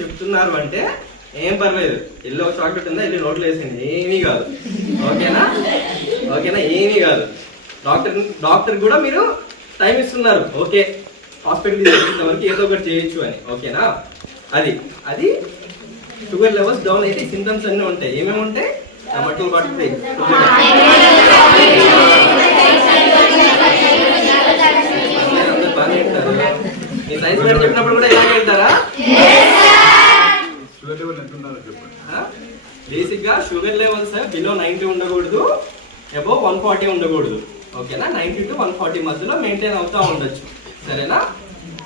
చెప్తున్నారు అంటే ఏం పర్లేదు. ఎల్లి ఒక చాక్లెట్ ఉందా? వెళ్ళి నోట్లో వేసింది ఏమీ కాదు. ఓకేనా? ఓకేనా? ఏమీ కాదు. డాక్టర్ డాక్టర్ కూడా మీరు టైం ఇస్తున్నారు. ఓకే. హాస్పిటల్ వరకు ఏదో ఒకటి చేయొచ్చు అని. ఓకేనా? అది. అది షుగర్ లెవెల్స్ డౌన్ అయితే సింటమ్స్ అన్నీ ఉంటాయి. ఏమేమి ఉంటాయి? టమాటోలు పడుతుంది బాగానే వింటారు. మీ సైన్స్ మేడం చెప్పినప్పుడు కూడా ఇలాగే వింటారా షుగర్ లెవెల్ ఎంత ఉండాలో చెప్పండి బేసిక్గా షుగర్ లెవెల్స్ బిలో నైన్టీ ఉండకూడదు అబౌవ్ వన్ ఫార్టీ ఉండకూడదు. ఓకేనా నైన్టీ టు వన్ ఫార్టీ మధ్యలో మెయింటైన్ అవుతా ఉండొచ్చు. సరేనా?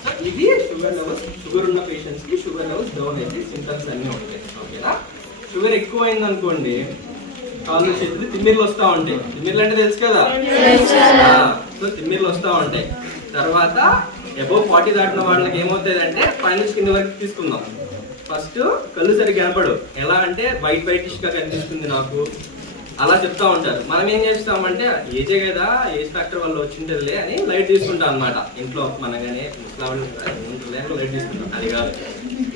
సో ఇది షుగర్ లెవెల్స్ షుగర్ ఉన్న పేషెంట్స్కి షుగర్ లెవెల్స్ డౌన్ అయితే సింటమ్స్ అన్నీ ఉంటాయి. ఓకేనా షుగర్ ఎక్కువ అయింది అనుకోండి కాళ్ళు చేతులు తిమ్మిర్లు వస్తూ ఉంటాయి. తిమ్మిర్లు అంటే తెలుసు కదా? సో తిమ్మిర్లు వస్తూ ఉంటాయి. తర్వాత అబౌవ్ ఫార్టీ దాటిన వాళ్ళకి ఏమవుతుంది అంటే పైన కింద వరకు తీసుకుందాం. ఫస్ట్ కళ్ళు సరిగ్గా కనపడు ఎలా అంటే వైట్ వైటిష్గా కనిపిస్తుంది నాకు. అలా చెప్తా ఉంటారు. మనం ఏం చేస్తామంటే ఏజే కదా ఏజ్ ఫ్యాక్టర్ వల్ల వచ్చింటదిలే అని లైట్ తీసుకుంటాం అన్నమాట. ఇంట్లో మనగానే లేకుండా లైట్ తీసుకుంటాం. అది కాదు.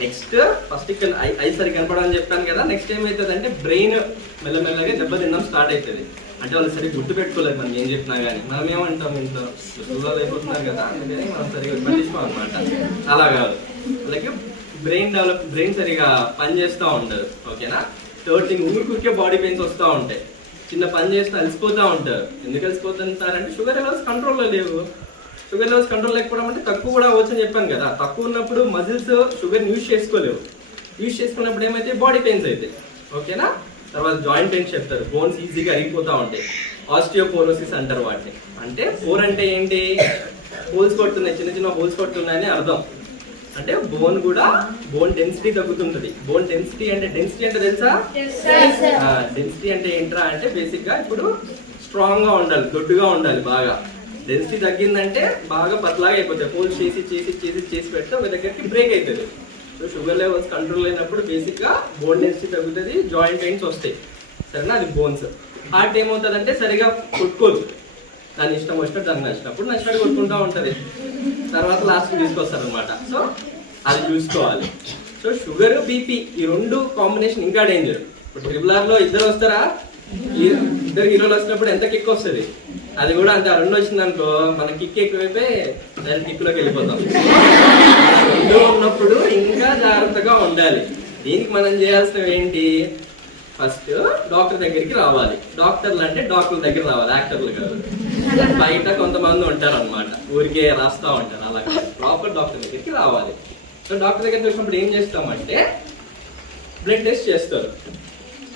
నెక్స్ట్ ఫస్ట్ ఇక్కడ ఐ ఐ కనపడని చెప్పాను కదా. నెక్స్ట్ ఏమవుతుంది అంటే బ్రెయిన్ మెల్లమెల్లగా దెబ్బ తినడం స్టార్ట్ అవుతుంది అంటే వాళ్ళు సరిగ్గా గుర్తు పెట్టుకోలేదు మనం ఏం చెప్పినా కానీ మనం ఏమంటాం ఇంట్లో? స్కూల్లో అయిపోతున్నారు కదా అందుకని మనం సరిగ్గా పట్టించుకోం అనమాట అలా కాదు. అలాగే బ్రెయిన్ డెవలప్ బ్రెయిన్ సరిగా పని చేస్తూ ఉండదు ఓకేనా? థర్డ్ థింగ్ ఊరికే బాడీ పెయిన్స్ వస్తూ ఉంటాయి. చిన్న పని చేస్తే అలసిపోతూ ఉంటారు. ఎందుకు అలసిపోతుంటారంటే షుగర్ లెవెల్స్ కంట్రోల్లో లేవు. షుగర్ లెవెల్స్ కంట్రోల్ లేకపోవడం అంటే తక్కువ కూడా అవ్వచ్చు అని చెప్పాను కదా. తక్కువ ఉన్నప్పుడు మజిల్స్ షుగర్ని యూజ్ చేసుకోలేవు. యూజ్ చేసుకున్నప్పుడు ఏమైతే బాడీ పెయిన్స్ అవుతాయి ఓకేనా? తర్వాత జాయింట్ పెయిన్స్ చెప్తారు. బోన్స్ ఈజీగా అరిగిపోతూ ఉంటాయి. ఆస్టియోపోరోసిస్ అంటారు వాటిని. అంటే ఫోర్ అంటే ఏంటి? హోల్స్ కొడుతున్నాయి. చిన్న చిన్న హోల్స్ కొడుతున్నాయని అర్థం. అంటే బోన్ కూడా బోన్ డెన్సిటీ తగ్గుతుంటది. బోన్ డెన్సిటీ అంటే డెన్సిటీ అంటే తెలుసా? డెన్సిటీ అంటే ఏంట్రా అంటే బేసిక్గా ఇప్పుడు స్ట్రాంగ్గా ఉండాలి దొడ్డుగా ఉండాలి బాగా. డెన్సిటీ తగ్గిందంటే బాగా పతలాగా అయిపోతాయి. హోల్స్ చేసి చేసి చేసి చేసి పెడితే ఒక దగ్గరికి బ్రేక్ అవుతుంది. సో షుగర్ లెవెల్స్ కంట్రోల్ అయినప్పుడు బేసిక్గా బోన్ డెన్సిటీ తగ్గుతుంది జాయింట్ పెయిన్స్ వస్తాయి. సరేనా? అది బోన్స్ హార్ట్ ఏమవుతుందంటే సరిగా కొట్టుకోదు. దాని ఇష్టం వచ్చినట్టు దానికి నచ్చినప్పుడు నచ్చినట్టు కొట్టుకుంటూ ఉంటుంది. తర్వాత లాస్ట్ తీసుకొస్తారు అనమాట సో అది చూసుకోవాలి. సో షుగర్ బీపీ ఈ రెండు కాంబినేషన్ ఇంకా డేంజర్ ఇప్పుడు ట్రిపుల్ ఆర్లో ఇద్దరు వస్తారా? ఇద్దరు హీరోలు వచ్చినప్పుడు ఎంత కిక్ వస్తుంది? అది కూడా అంతే ఆ రెండు వచ్చింది అనుకో మన కిక్ ఎక్కువైపోయి దాని కిక్లోకి వెళ్ళిపోతాం. రెండు ఉన్నప్పుడు ఇంకా జాగ్రత్తగా ఉండాలి. దీనికి మనం చేయాల్సినవి ఏంటి? ఫస్ట్ డాక్టర్ దగ్గరికి రావాలి. డాక్టర్లు అంటే డాక్టర్ దగ్గర రావాలి యాక్టర్లు కాదు. బయట కొంతమంది ఉంటారు అనమాట ఊరికే రాస్తా ఉంటారు అలా ప్రాపర్ డాక్టర్ దగ్గరికి రావాలి. సో డాక్టర్ దగ్గరికి వచ్చినప్పుడు ఏం చేస్తామంటే బ్లడ్ టెస్ట్ చేస్తారు.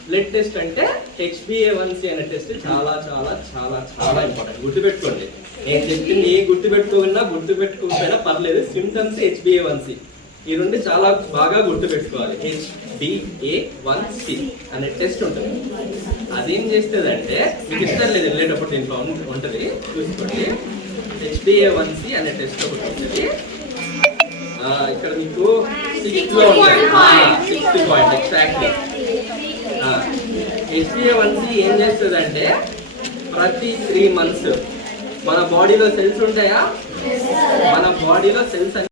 బ్లడ్ టెస్ట్ అంటే H B A one C అనే టెస్ట్ చాలా చాలా చాలా చాలా ఇంపార్టెంట్ గుర్తుపెట్టుకోండి. నేను చెప్పింది గుర్తుపెట్టుకున్నా గుర్తుపెట్టుకోకపోయినా పర్లేదు. సిమ్టమ్స్ హెచ్బిఏవన్సీ ఈ రెండు చాలా బాగా గుర్తుపెట్టుకోవాలి. H B A one C అనే టెస్ట్ ఉంటుంది. అదేం చేస్తుందంటే మీకు ఇష్టం లేదు వెళ్ళేటప్పుడు దీంట్లో ఉంటుంది చూసుకోండి. H B A one C అనే టెస్ట్ ఒకటి ఉంటుంది. ఇక్కడ మీకు సిక్స్త్లో ఉంటుంది sixth point exactly H B A one C ఏం చేస్తుందంటే ప్రతి త్రీ మంత్స్ మన బాడీలో సెల్స్ ఉంటాయా? మన బాడీలో సెల్స్